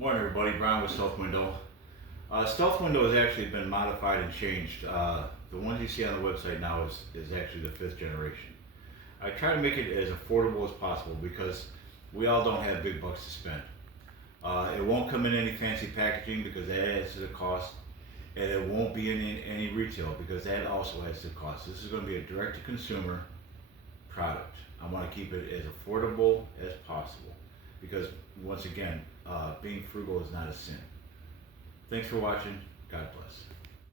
Morning, everybody. Brian with Stealth Window. Stealth Window has actually been modified and changed. The ones you see on the website now is actually the 5th generation. I try to make it as affordable as possible because we all don't have big bucks to spend. It won't come in any fancy packaging because that adds to the cost, and it won't be in any retail because that also adds to the cost. This is going to be a direct-to-consumer product. I want to keep it as affordable as possible because, once again, being frugal is not a sin. Thanks for watching. God bless.